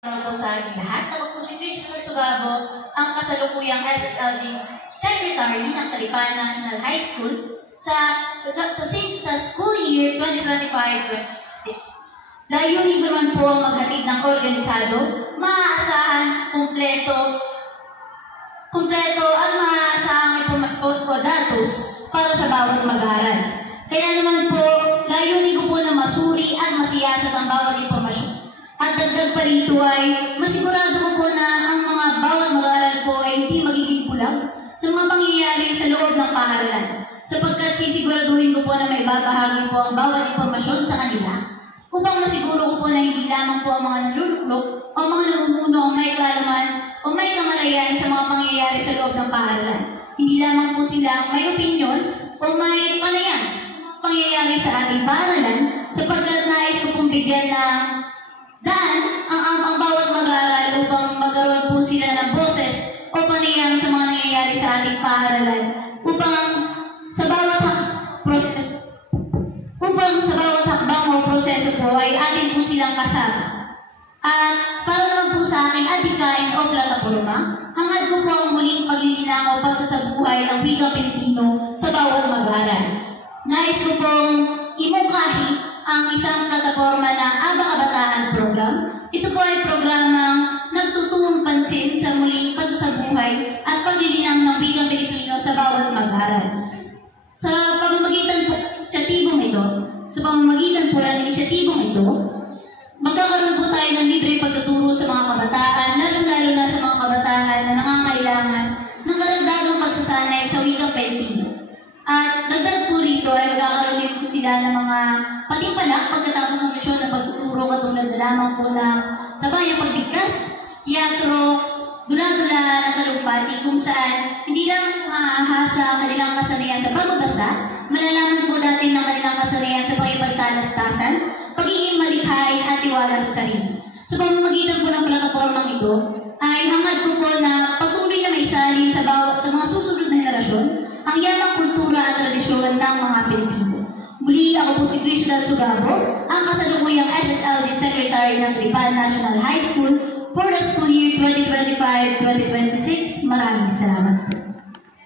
Po sa ating lahat. Ako po si Krishna Sugabo, ang kasalukuyang SSLD Secretary ng Talipan National High School sa school year 2025-2026. Layunin naman po ang maghatid ng organisado, maaasahan, kumpleto at maaasahang datos para sa bawat mag-aaral. Kaya naman po, layunin ko po na masuri at masiyasat ang bawat impormasyon. At dagdag pa rito ay masigurado ko po na ang mga bawat mag-aaral po ay hindi magiging kulang sa mga pangyayari sa loob ng paaralan, sapagkat sisiguraduhin ko po na may babahagi po ang bawat impormasyon sa kanila upang masiguro ko po na hindi lamang po ang mga naluluklok o mga namumuno ang may kaalaman o may kamalayan sa mga pangyayari sa loob ng paaralan. Hindi lamang po sila may opinyon o may panayan sa mga pangyayari sa ating paaralan, sapagkat nais ko pong bigyan ng daan ang bawat mag-aaral upang magkaroon po sila ng boses o panayam sa mga nangyayari sa ating paaralan upang sa bawat hakbang o proseso po ay atin po silang kasama. At para naman po sa aking adhikain o plataforma, hangad ko po ang muling paglilinaw o pagsasabuhay ng wikang Pilipino sa bawat mag-aaral. Nais ko pong imungkahi ang isang plataforma na Abang Kabataan Program. Ito po ay programang nagtutuong pansin sa muling pagsasabuhay at paglilinaw ng wikang Pilipino sa bawat mag-aaral. Sa pamamagitan po ng inisyatibong ito, magkakaroon po tayo ng libreng pagtuturo sa mga kabataan, lalong-lalo na sa mga kabataan na nangangailangan ng karagdagang pagsasanay sa wikang Pilipino. At dagdag po rito ay magkakaroon din po sila ng mga patimpanak pagkatapos ng sesyon ng pagtuturo katulad na lamang po ng sabayang pagbigkas, teatro, dula-dula at talumpati kung saan hindi lang maahasa ang kanilang kasanayan sa pagbabasa, malalaman po natin ng kanilang kasanayan sa pakipagtalastasan, pagiging malikhain at tiwala sa sarili. Sa pamamagitan po ng plataformang ito, ay hangad ko po na patuloy na maisalin sa mga susunod na henerasyon ang yamang kultura at tradisyon ng mga Pilipino. Muli, ako po si Krishna Sugabo, ang kasalukuyang SSLD Secretary ng Talipan National High School for the school year 2025-2026. Maraming salamat po.